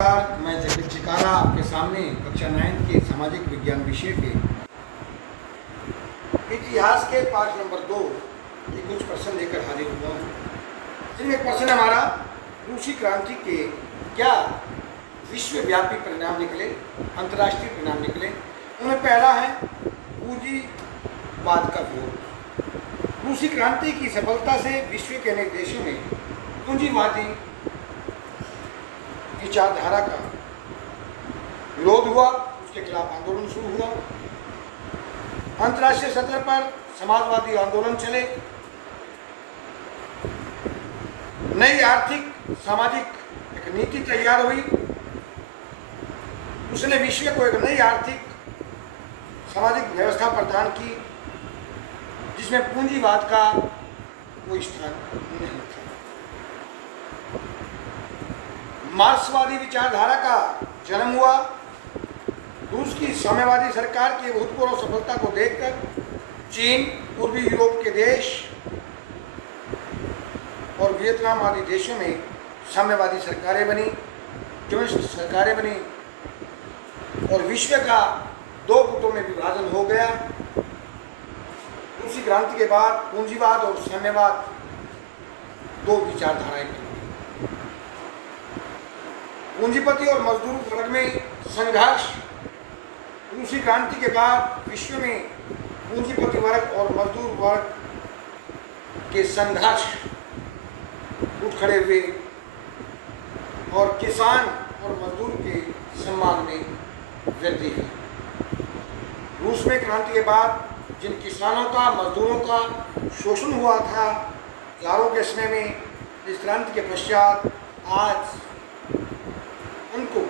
मैं जगदीश चिकारा आपके सामने कक्षा 9 के सामाजिक विज्ञान विषय के इतिहास के पाठ नंबर 2 के कुछ प्रश्न लेकर हाजिर हुआ हूँ। जिनमें प्रश्न हमारा रूसी क्रांति के क्या विश्वव्यापी परिणाम निकले, अंतर्राष्ट्रीय परिणाम निकले। उनमें पहला है पूंजीवाद का विरोध। रूसी क्रांति की सफलता से विश्व के अनेक देशों में पूंजीवादी विचारधारा का विरोध हुआ, उसके खिलाफ आंदोलन शुरू हुआ। अंतर्राष्ट्रीय सतह पर समाजवादी आंदोलन चले। नई आर्थिक सामाजिक एक नीति तैयार हुई। उसने विश्व को एक नई आर्थिक सामाजिक व्यवस्था प्रदान की जिसमें पूंजीवाद का कोई स्थान नहीं था। मार्क्सवादी विचारधारा का जन्म हुआ। रूस की साम्यवादी सरकार की भूतपूर्व सफलता को देखकर चीन, पूर्वी यूरोप के देश और वियतनाम आदि देशों में साम्यवादी सरकारें बनी, कम्युनिस्ट सरकारें बनी और विश्व का दो गुटों में विभाजन हो गया। रूसी क्रांति के बाद पूंजीवाद और साम्यवाद दो विचारधाराएं बनी। पूंजीपति और मजदूर वर्ग में संघर्ष। रूसी क्रांति के बाद विश्व में पूंजीपति वर्ग और मजदूर वर्ग के संघर्ष उठ खड़े हुए और किसान और मजदूर के सम्मान में वृद्धि हुई। रूस में क्रांति के बाद जिन किसानों का, मजदूरों का शोषण हुआ था हजारों के समय में, इस क्रांति के पश्चात आज उनको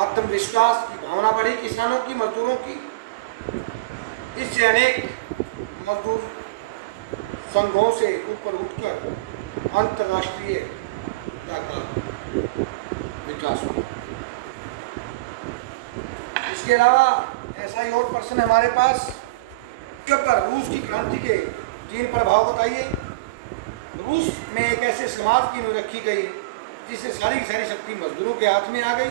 आत्मविश्वास की भावना बढ़ी, किसानों की, मजदूरों की। इससे अनेक मजदूर संघों से ऊपर उठकर अंतर्राष्ट्रीयता का विकास हुआ। इसके अलावा ऐसा ही और प्रश्न हमारे पास पर रूस की क्रांति के 3 प्रभाव बताइए। रूस में एक ऐसे समाज की नींव रखी गई जिससे सारी की सारी शक्ति मजदूरों के हाथ में आ गई।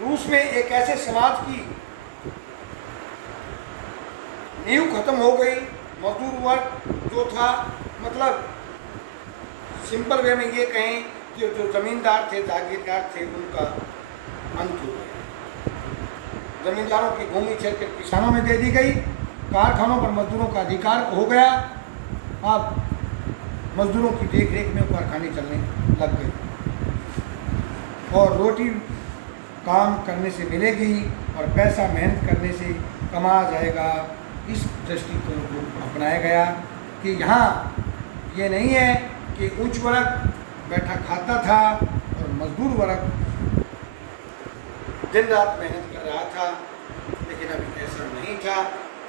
रूस में एक ऐसे समाज की नींव खत्म हो गई। मजदूर वर्ग जो था, मतलब सिंपल वे में ये कहें कि जो जमींदार थे, जागीरदार थे, उनका अंत हो गया। जमींदारों की भूमि छीन कर किसानों में दे दी गई। कारखानों पर मजदूरों का अधिकार हो गया। अब मजदूरों की देखरेख में कारखाने चलने लग गए और रोटी काम करने से मिलेगी और पैसा मेहनत करने से कमाया जाएगा। इस दृष्टिकोण को अपनाया गया कि यहाँ ये नहीं है कि उच्च वर्ग बैठा खाता था और मजदूर वर्ग दिन रात मेहनत कर रहा था, लेकिन अभी ऐसा नहीं था।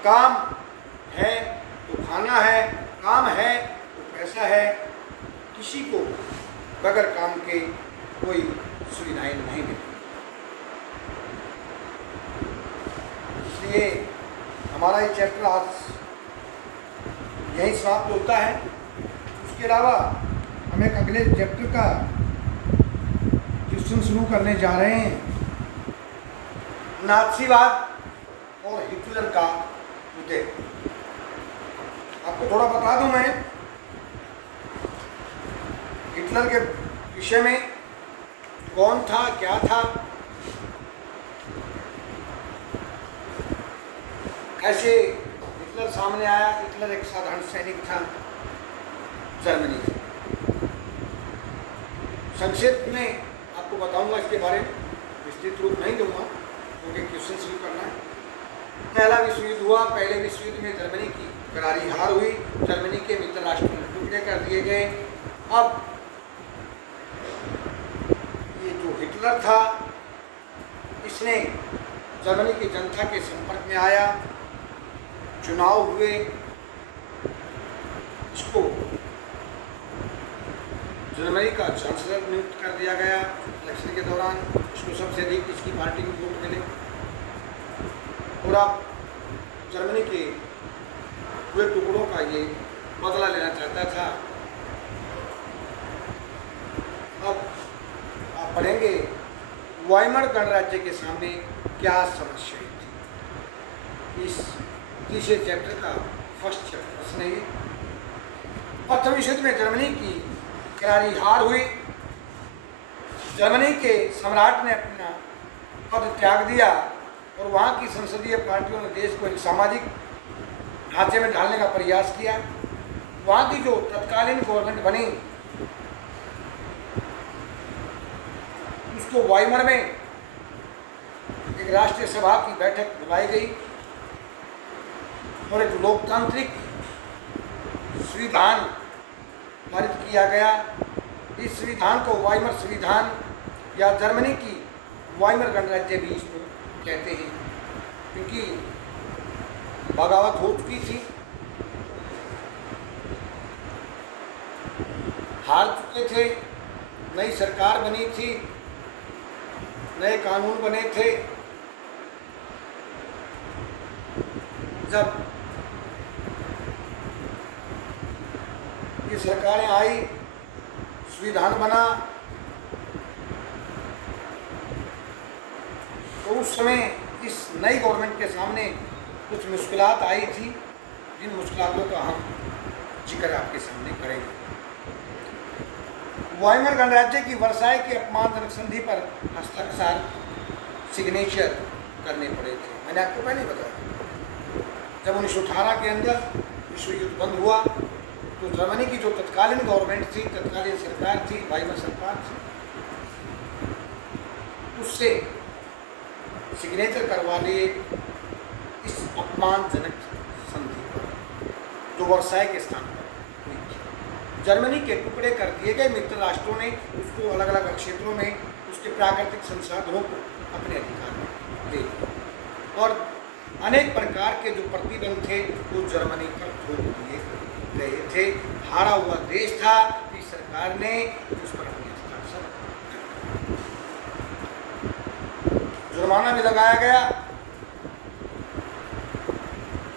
काम है तो खाना है, काम है तो पैसा है। किसी को बगैर काम के कोई सुविधाएं नहीं मिली। इसलिए हमारा ये चैप्टर आज यही समाप्त होता है। उसके अलावा हम एक अगले चैप्टर का क्वेश्चन शुरू करने जा रहे हैं। नाज़ीवाद और हिटलर का उदय। आपको थोड़ा बता दूं मैं हिटलर के विषय में, कौन था, क्या था। ऐसे हिटलर सामने आया। हिटलर एक साधारण सैनिक था जर्मनी का। संक्षेप में आपको बताऊंगा इसके बारे में, विस्तृत रूप नहीं दूंगा क्योंकि क्वेश्चन शुरू करना है। पहला विश्व युद्ध हुआ। पहले विश्व युद्ध में जर्मनी की करारी हार हुई। जर्मनी के मित्र राष्ट्रों में टुकड़े कर दिए गए। अब ये जो हिटलर था, इसने जर्मनी की जनता के संपर्क में आया। चुनाव हुए। इसको जर्मनी का चांसलर नियुक्त कर दिया गया। इलेक्शन के दौरान इसको सबसे अधिक इसकी पार्टी को वोट मिले और अब जर्मनी के हुए टुकड़ों का ये बदला लेना चाहता था। अब आप अब पढ़ेंगे वाइमर गणराज्य के सामने क्या समस्याएं थी। इस तीसरे चैप्टर का फर्स्ट चैप्टर प्रश्न है। प्रथम विश्व युद्ध में जर्मनी की करारी हार हुई। जर्मनी के सम्राट ने अपना पद त्याग दिया और वहाँ की संसदीय पार्टियों ने देश को एक सामाजिक ढांचे में ढालने का प्रयास किया। वहाँ की जो तत्कालीन गवर्नमेंट बनी उसको वाइमर में एक राष्ट्रीय सभा की बैठक बुलाई गई और एक लोकतांत्रिक संविधान पारित किया गया। इस संविधान को वाइमर संविधान या जर्मनी की वाइमर गणराज्य भी इसको कहते हैं, क्योंकि बगावत हो चुकी थी, हार चुके थे, नई सरकार बनी थी, नए कानून बने थे। जब ये सरकारें आई, संविधान बना, तो उस समय इस नई गवर्नमेंट के सामने कुछ मुश्किलात आई थी, जिन मुश्किलातों का हम जिक्र आपके सामने करेंगे। वाइमर गणराज्य की वर्साई की अपमानजनक संधि पर हस्ताक्षर सिग्नेचर करने पड़े थे। मैंने आपको पहले बताया, जब 1918 के अंदर विश्व युद्ध बंद हुआ तो जर्मनी की जो तत्कालीन गवर्नमेंट थी, तत्कालीन सरकार थी, वाइमर सरकार थी, उससे सिग्नेचर करवा लिए इस अपमानजनक संधि पर, जो वर्साई के स्थान पर हुई थी। जर्मनी के टुकड़े कर दिए गए मित्र राष्ट्रों ने उसको अलग अलग क्षेत्रों में उसके प्राकृतिक संसाधनों को अपने अधिकार में ले लिया और अनेक प्रकार के जो प्रतिबंध थे वो जर्मनी पर थोप दिए गए थे। हारा हुआ देश था, इस सरकार ने उस पर अपने हस्ताक्षर, जुर्माना भी लगाया गया।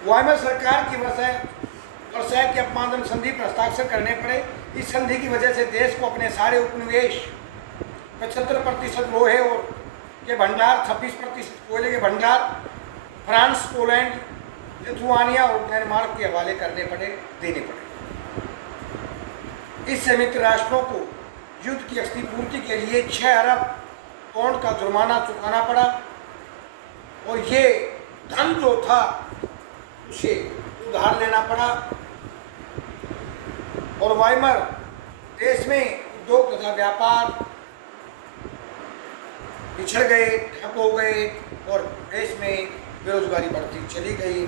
वाइमर सरकार की वर्साई की अपमानजनक संधि पर हस्ताक्षर करने पड़े। इस संधि की वजह से देश को अपने सारे उपनिवेश 75% लोहे और के भंडार, 26% कोयले के भंडार फ्रांस, पोलैंड, लिथुआनिया और डेनमार्क के हवाले देने पड़े। इस संयुक्त राष्ट्रों को युद्ध की क्षतिपूर्ति के लिए 6 अरब पाउंड का जुर्माना चुकाना पड़ा और ये धन जो था उसे उधार लेना पड़ा और वाइमर देश में उद्योग तथा व्यापार पिछड़ गए, ठप हो गए और देश में बेरोजगारी बढ़ती चली गई।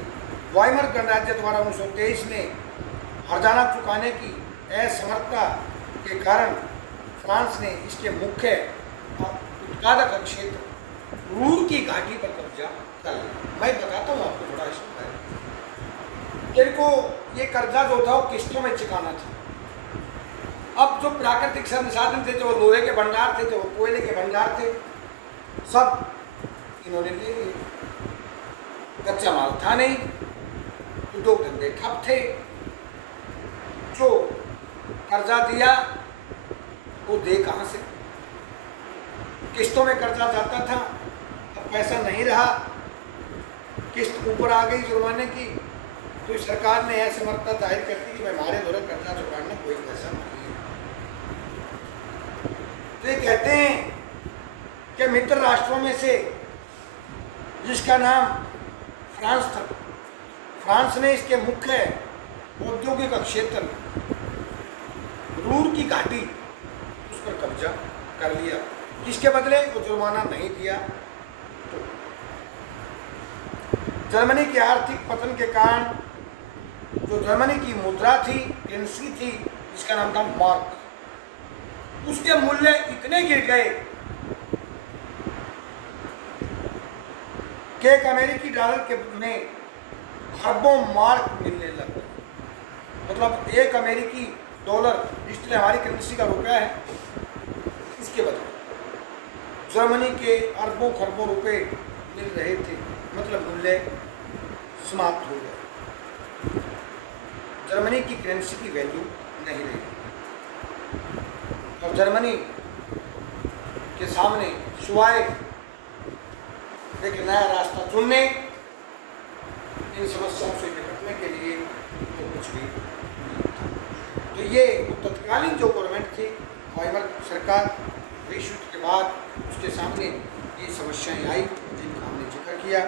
वाइमर गणराज्य द्वारा 1923 में हर्जाना चुकाने की असमर्थता के कारण फ्रांस ने इसके मुख्य उत्पादक क्षेत्र रूर की घाटी पर कब्जा कर लिया। मैं बताता हूँ आपको थोड़ा इसको। इनको ये कर्जा जो था वो किस्तों में चुकाना था। अब जो प्राकृतिक संसाधन थे, जो लोहे के भंडार थे, जो कोयले के भंडार थे, सब इन्होंने ले लिए। कच्चा माल था नहीं, उद्योग धंधे ठप थे। जो कर्जा दिया वो दे कहाँ से? किस्तों में कर्जा जाता था, अब पैसा नहीं रहा, किस्त ऊपर आ गई जुर्माने की, तो सरकार ने यह समर्थता जाहिर कर दी कि हमारे द्वारा कर्जा चुकाना कोई पैसा नहीं है। तो ये कहते हैं कि मित्र राष्ट्रों में से जिसका नाम फ्रांस था, फ्रांस ने इसके मुख्य औद्योगिक क्षेत्र रूर की घाटी उस पर कब्जा कर लिया। किसके बदले? वो जुर्माना नहीं दिया। तो जर्मनी के आर्थिक पतन के कारण जो जर्मनी की मुद्रा थी, करेंसी थी, जिसका नाम था मार्क, उसके मूल्य इतने गिर गए कि एक अमेरिकी डॉलर के में खरबों मार्क मिलने लगे। मतलब एक अमेरिकी डॉलर, इसलिए हमारी करेंसी का रुपया है, उसके बदले जर्मनी के अरबों खरबों रुपए मिल रहे थे। मतलब मूल्य समाप्त हो गए, जर्मनी की करेंसी की वैल्यू नहीं रही और जर्मनी के सामने सिवाय एक नया रास्ता चुनने, इन समस्याओं से निपटने के लिए तो कुछ भी नहीं था। तो ये तत्कालीन जो गवर्नमेंट थी, वाइमर सरकार, विश्व युद्ध के बाद उसके सामने ये समस्याएं आई जिनका हमने जिक्र किया।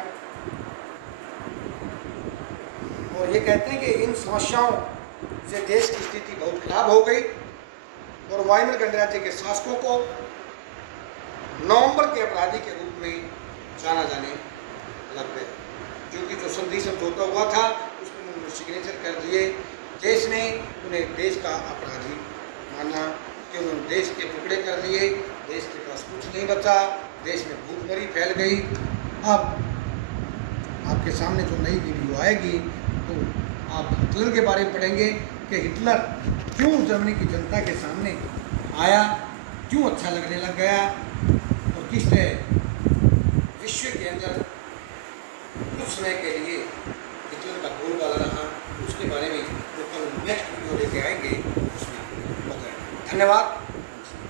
और ये कहते हैं कि इन समस्याओं से देश की स्थिति बहुत खराब हो गई और वाइमर गणराज्य के शासकों को नवंबर के अपराधी के रूप में जाना जाने लग गए, क्योंकि जो संधि समझौता हुआ था उसमें उन्होंने सिग्नेचर कर दिए। देश ने उन्हें देश का अपराधी माना कि उन्होंने देश के टुकड़े कर दिए, देश के पास कुछ नहीं बचा, देश में भूखमरी फैल गई। अब आपके सामने जो नई वीडियो आएगी तो आप हिटलर के बारे में पढ़ेंगे कि हिटलर क्यों जर्मनी की जनता के सामने आया, क्यों अच्छा लगने लग गया और किस तरह विश्व के अंदर कुछ समय के लिए हिटलर का बोलबाला रहा, उसके बारे में जो कल नेक्स्ट वीडियो लेके आएंगे उसमें बताएंगे। धन्यवाद।